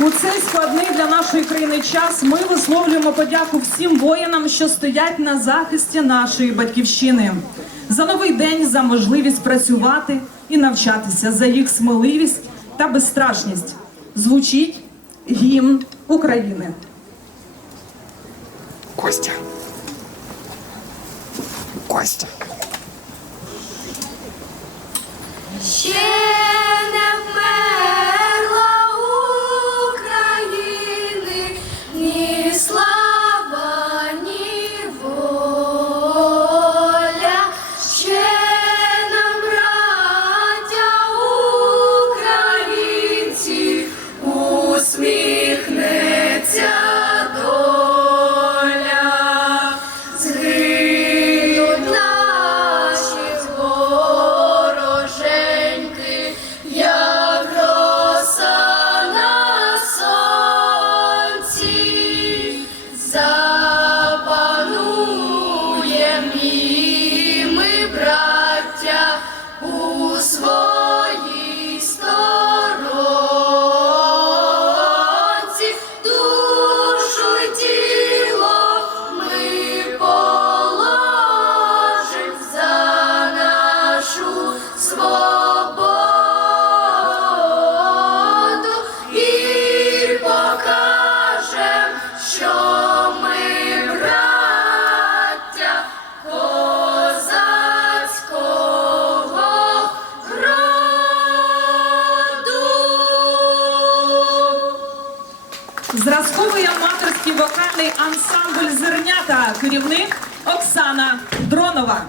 У цей складний для нашої країни час ми висловлюємо подяку всім воїнам, що стоять на захисті нашої батьківщини, за новий день, за можливість працювати і навчатися, за їх сміливість та безстрашність. Звучить гімн України. Костя. Костя. Ще запануєм і ми, браття, Зразковий аматорський вокальний ансамбль Зернята. Керівник Оксана Дронова.